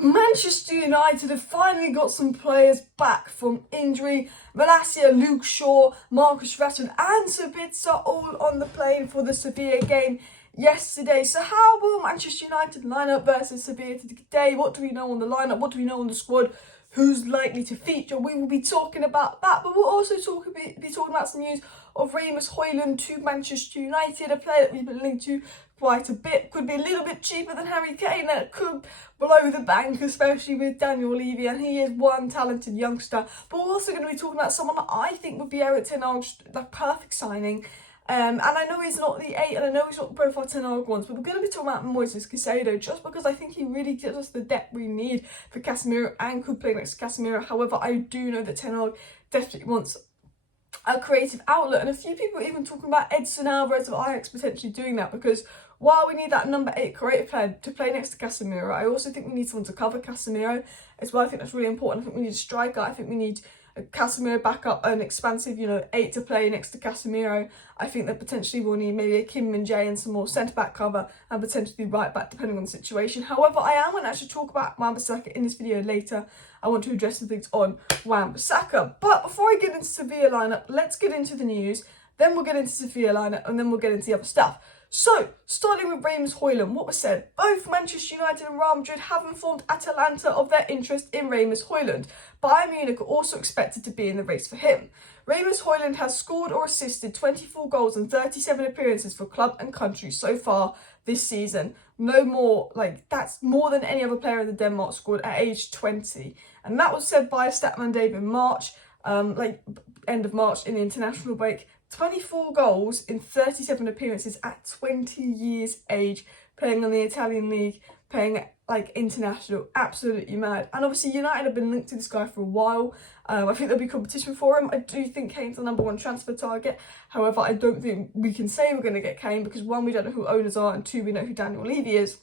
Manchester United have finally got some players back from injury. Malacia, Luke Shaw, Marcus Rashford and Sabitzer all on the plane for the Sevilla game yesterday. So how will Manchester United line up versus Sevilla today? What do we know on the lineup? What do we know on the squad? Who's likely to feature? We will be talking about that, but we'll also be talking about some news of Rasmus Hojlund to Manchester United, a player that we've been linked to quite a bit. Could be a little bit cheaper than Harry Kane, that could blow the bank, especially with Daniel Levy, and he is one talented youngster. But we're also going to be talking about someone that I think would be Erik Ten Hag's the perfect signing. And I know he's not the 8, and I know he's not the profile Ten Hag wants, but we're going to be talking about Moises Caicedo, just because I think he really gives us the depth we need for Casemiro and could play next to Casemiro. However, I do know that Ten Hag definitely wants a creative outlet, and a few people even talking about Edson Alvarez of Ajax potentially doing that, because while we need that number 8 creative player to play next to Casemiro, I also think we need someone to cover Casemiro as well. I think that's really important. I think we need a striker. I think we need a Casemiro backup, an expansive, 8 to play next to Casemiro. I think that potentially we'll need maybe a Kim Min-jae and some more centre-back cover, and potentially right-back depending on the situation. However, I am going to actually talk about Wan-Bissaka in this video later. I want to address the things on Wan-Bissaka. But before I get into Sevilla lineup, let's get into the news. Then we'll get into Sevilla lineup, and then we'll get into the other stuff. So, starting with Rasmus Hojlund, what was said? Both Manchester United and Real Madrid have informed Atalanta of their interest in Rasmus Hojlund. Bayern Munich are also expected to be in the race for him. Rasmus Hojlund has scored or assisted 24 goals and 37 appearances for club and country so far this season. No more, that's more than any other player in the Denmark squad at age 20. And that was said by Statman Dave in March, end of March in the international break. 24 goals in 37 appearances at 20 years age, playing on the Italian league, playing international, absolutely mad. And obviously United have been linked to this guy for a while. I think there'll be competition for him. I do think Kane's the number 1 transfer target. However, I don't think we can say we're going to get Kane, because 1, we don't know who owners are, and 2, we know who Daniel Levy is.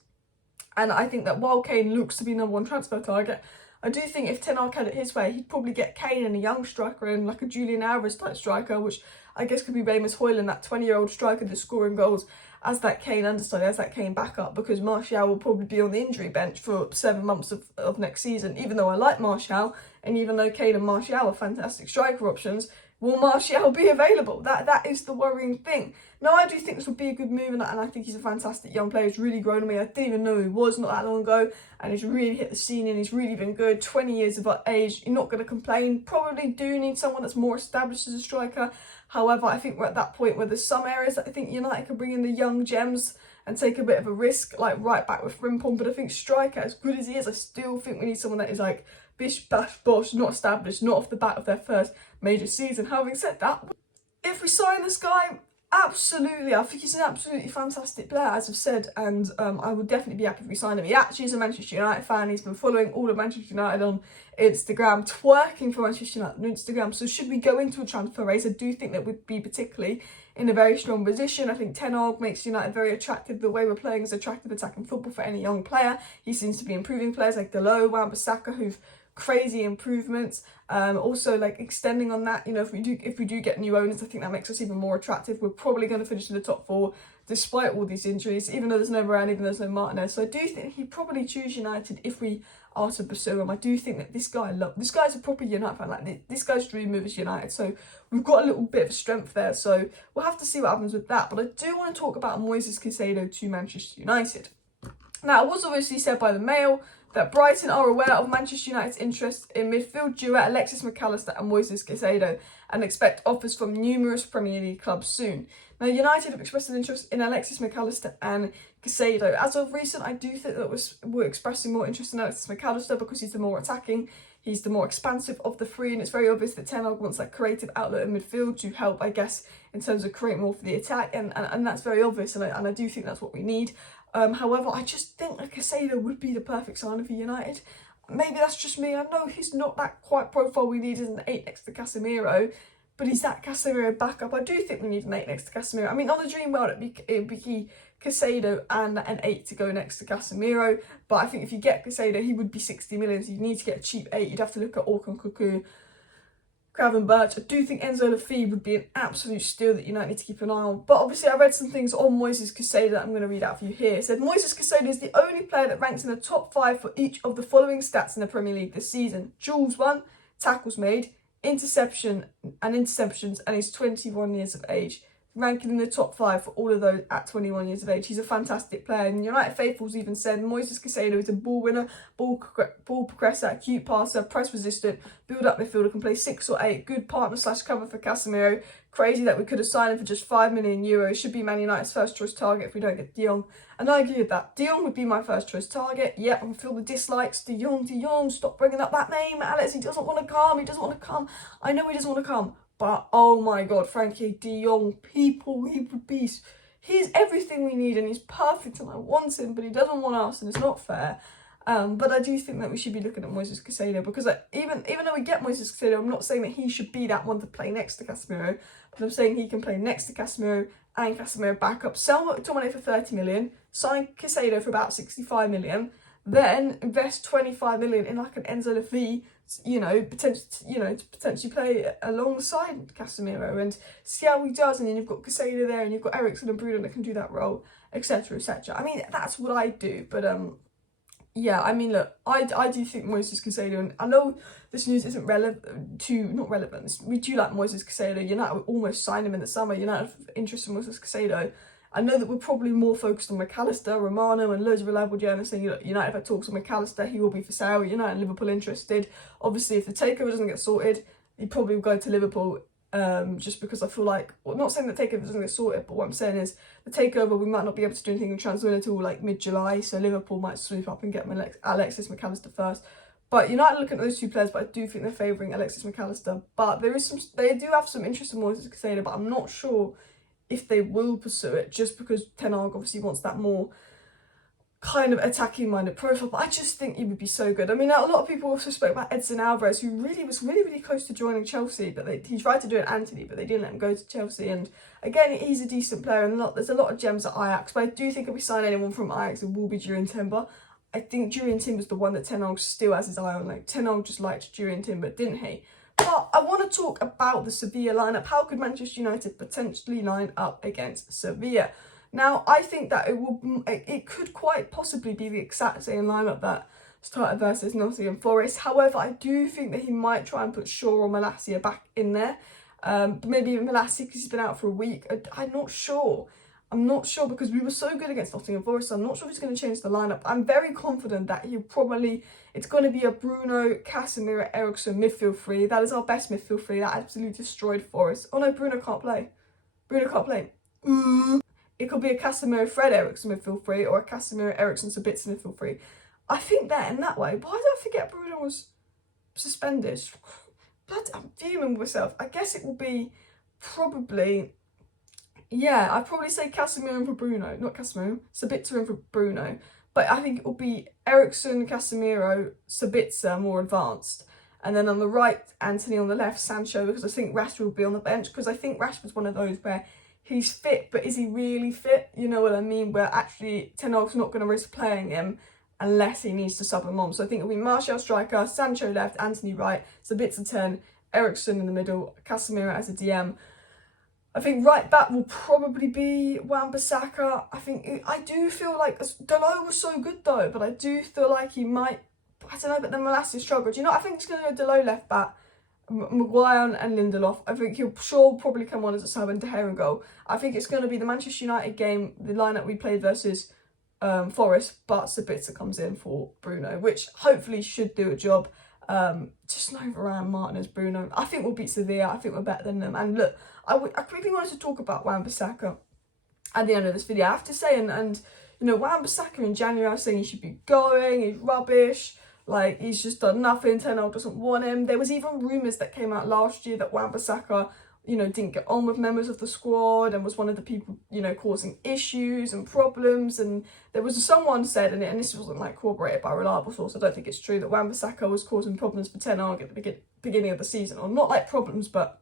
And I think that while Kane looks to be number 1 transfer target, I do think if Ten Hag had it his way, he'd probably get Kane and a young striker and like a Julian Alvarez type striker, which I guess could be Rasmus Hojlund, that 20-year-old striker that's scoring goals as that Kane understudy, as that Kane backup, because Martial will probably be on the injury bench for 7 months of next season. Even though I like Martial, and even though Kane and Martial are fantastic striker options, will Martial be available? That is the worrying thing. Now, I do think this would be a good move, and I think he's a fantastic young player. He's really grown on me. I didn't even know who he was not that long ago, and he's really hit the scene, and he's really been good. 20 years of age, you're not going to complain. Probably do need someone that's more established as a striker. However, I think we're at that point where there's some areas that I think United can bring in the young gems and take a bit of a risk, like right back with Frimpong. But I think striker, as good as he is, I still think we need someone that is like bish, bash, bosh, not established, not off the bat of their first major season. Having said that, if we sign this guy, absolutely, I think he's an absolutely fantastic player, as I've said, and I would definitely be happy if we sign him. He actually is a Manchester United fan. He's been following all of Manchester United on Instagram, twerking for Manchester United on Instagram. So should we go into a transfer race, I do think that we'd be particularly in a very strong position. I think Ten Hag makes United very attractive. The way we're playing is attractive attacking football for any young player. He seems to be improving players like Delo, Wan-Bissaka, who've crazy improvements. Also extending on that, if we do get new owners, I think that makes us even more attractive. We're probably going to finish in the top 4 despite all these injuries, even though there's no Varane, even though there's no Martinez. So I do think he'd probably choose United if we are to pursue him. I do think that this guy's a proper United fan. This guy's dream move is United, so we've got a little bit of strength there. So we'll have to see what happens with that. But I do want to talk about Moises Caicedo to Manchester United. Now, it was obviously said by the Mail that Brighton are aware of Manchester United's interest in midfield duo Alexis Mac Allister and Moises Caicedo, and expect offers from numerous Premier League clubs soon. Now, United have expressed an interest in Alexis Mac Allister and Caicedo. As of recent, I do think that we're expressing more interest in Alexis Mac Allister because he's the more attacking, he's the more expansive of the 3, and it's very obvious that Ten Hag wants that creative outlet in midfield to help, I guess, in terms of create more for the attack, and that's very obvious, and I do think that's what we need. However, I just think that Caicedo would be the perfect signing for United. Maybe that's just me. I know he's not that quite profile we need as an 8 next to Casemiro, but he's that Casemiro backup. I do think we need an 8 next to Casemiro. I mean, on the dream world, it'd be Caicedo and an 8 to go next to Casemiro. But I think if you get Caicedo, he would be 60 million. So you need to get a cheap 8. You'd have to look at Orkun Cuckoo, Gravenberch. I do think Enzo Lafave would be an absolute steal that United need to keep an eye on. But obviously I read some things on Moises Caicedo that I'm going to read out for you here. It said, Moises Caicedo is the only player that ranks in the top 5 for each of the following stats in the Premier League this season. Duels won, tackles made, interceptions, and he's 21 years of age. Ranking in the top 5 for all of those at 21 years of age. He's a fantastic player. And United faithfuls even said Moises Caicedo is a ball winner, ball progressor, acute passer, press resistant, build-up midfielder, can play 6 or 8, good partner/cover for Casemiro. Crazy that we could have signed him for just €5 million. Should be Man United's first choice target if we don't get De Jong. And I agree with that. De Jong would be my first choice target. Yeah, I feel the dislikes. De Jong, stop bringing up that name, Alex. He doesn't want to come. I know he doesn't want to come. But, oh my God, Frankie de Jong, people, he would be... He's everything we need and he's perfect and I want him, but he doesn't want us and it's not fair. But I do think that we should be looking at Moises Caicedo because even though we get Moises Caicedo, I'm not saying that he should be that one to play next to Casemiro, but I'm saying he can play next to Casemiro and Casemiro back up. Sell McTominay for 30 million, sign Caicedo for about 65 million, then invest 25 million in like an Enzo Lafave, to potentially play alongside Casemiro and see how he does. And then you've got Caicedo there and you've got Eriksen and Bruno that can do that role, etc, etc. I mean, that's what I do, but yeah, I mean, look, I do think Moises Caicedo, and I know this news isn't not relevant. We do like Moises Caicedo. United almost signed him in the summer. United have interest in Moises Caicedo. I know that we're probably more focused on McAllister, Romano, and loads of reliable journalists saying, look, United have had talks with McAllister, he will be for sale. United and Liverpool interested. Obviously, if the takeover doesn't get sorted, he probably will go to Liverpool. Just because I feel like, well, not saying the takeover doesn't get sorted, but what I'm saying is the takeover, we might not be able to do anything in transfer until like mid-July, so Liverpool might swoop up and get Alexis McAllister first. But United looking at those two players, but I do think they're favouring Alexis McAllister. But they do have some interest in Moises Caicedo, but I'm not sure if they will pursue it, just because Ten Hag obviously wants that more kind of attacking minded profile. But I just think he would be so good. I mean, a lot of people also spoke about Edson Alvarez, who was really close to joining Chelsea, but he tried to do it Antony, but they didn't let him go to Chelsea. And again, he's a decent player, and there's a lot of gems at Ajax, but I do think if we sign anyone from Ajax, it will be Jurrien Timber. I think Jurrien Timber's the one that Ten Hag still has his eye on. Like, Ten Hag just liked Jurrien Timber, didn't he? But I want to talk about the Sevilla lineup. How could Manchester United potentially line up against Sevilla? Now, I think that it could quite possibly be the exact same lineup that started versus Nottingham Forest. However, I do think that he might try and put Shaw or Malacia back in there. Maybe even Malacia because he's been out for a week. I'm not sure. I'm not sure because we were so good against Nottingham Forest, so I'm not sure if he's going to change the lineup. I'm very confident that it's going to be a Bruno, Casemiro, Eriksen midfield three. That is our best midfield three. That absolutely destroyed Forest. Oh no, Bruno can't play. It could be a Casemiro, Fred Eriksen midfield three or a Casemiro, Eriksen, Sabitzer midfield three. I think that in that way. Why did I forget Bruno was suspended? Blood, I'm fuming with myself. I guess it will be probably... Yeah, I'd probably say Casemiro in for Bruno. Not Casemiro, Sabitzer in for Bruno. But I think it will be Eriksen, Casemiro, Sabitzer more advanced. And then on the right, Antony, on the left, Sancho, because I think Rashford will be on the bench. Because I think Rashford's one of those where he's fit, but is he really fit? You know what I mean? Where actually Ten Hag's not going to risk playing him unless he needs to sub him on. So I think it'll be Martial striker, Sancho left, Antony right, Sabitzer 10, Eriksen in the middle, Casemiro as a DM. I think right back will probably be Wan-Bissaka. I do feel like Dalot was so good though, but I do feel like he might. I don't know, but then Malacia struggled. You know, I think it's going to go Dalot left back, Maguire and Lindelof. I think he'll probably come on as a sub and De Gea in goal. I think it's going to be the Manchester United game, the lineup we played versus Forest, but Sabitzer comes in for Bruno, which hopefully should do a job. Just no Varane, Martinez, Bruno. I think we'll beat Sevilla. I think we're better than them. And look, I quickly wanted to talk about Wan-Bissaka at the end of this video. I have to say, and you know, Wan-Bissaka in January, I was saying he should be going. He's rubbish. Like, he's just done nothing. Ten Hag doesn't want him. There was even rumours that came out last year that Wan-Bissaka, you know, didn't get on with members of the squad and was one of the people, you know, causing issues and problems. And there was someone said, and this wasn't like corroborated by a reliable source, I don't think it's true, that Wan-Bissaka was causing problems for Ten Hag at the beginning of the season. Or not like problems, but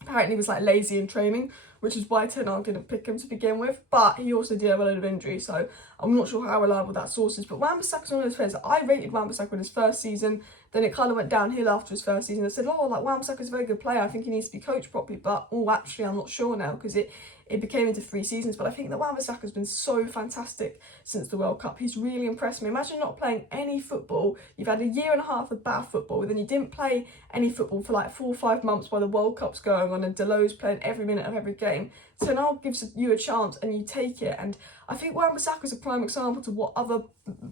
apparently was like lazy in training, which is why Ten Hag didn't pick him to begin with. But he also did have a load of injuries, so I'm not sure how reliable that source is. But Wan-Bissaka's one of those players that I rated Wan-Bissaka in his first season. Then it kind of went downhill after his first season. I said, oh, like Wan-Bissaka's a very good player. I think he needs to be coached properly. But, oh, actually, I'm not sure now because it became into 3 seasons. But I think that Wan-Bissaka's been so fantastic since the World Cup. He's really impressed me. Imagine not playing any football. You've had a year and a half of bad football. And then you didn't play any football for like 4 or 5 months while the World Cup's going on and Delot's playing every minute of every game. So now gives you a chance and you take it. And I think Wan-Bissaka's a prime example to what other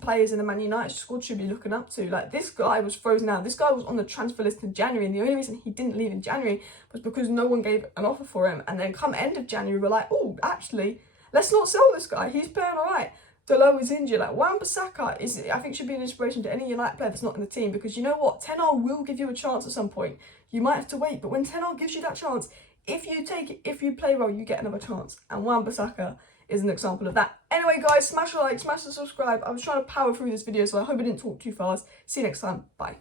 players in the Man United squad should be looking up to. Like, this guy was frozen out. This guy was on the transfer list in January, and the only reason he didn't leave in January was because no one gave an offer for him. And then come end of January, we're like, oh, actually, let's not sell this guy. He's playing all right. Delot is injured. Like, Wan-Bissaka I think should be an inspiration to any United player that's not in the team, because you know what? Ten Hag will give you a chance at some point. You might have to wait, but when Ten Hag gives you that chance, if you take it, if you play well, you get another chance. And Wan-Bissaka is an example of that. Anyway, guys, smash a like, smash the subscribe. I was trying to power through this video, so I hope I didn't talk too fast. See you next time. Bye.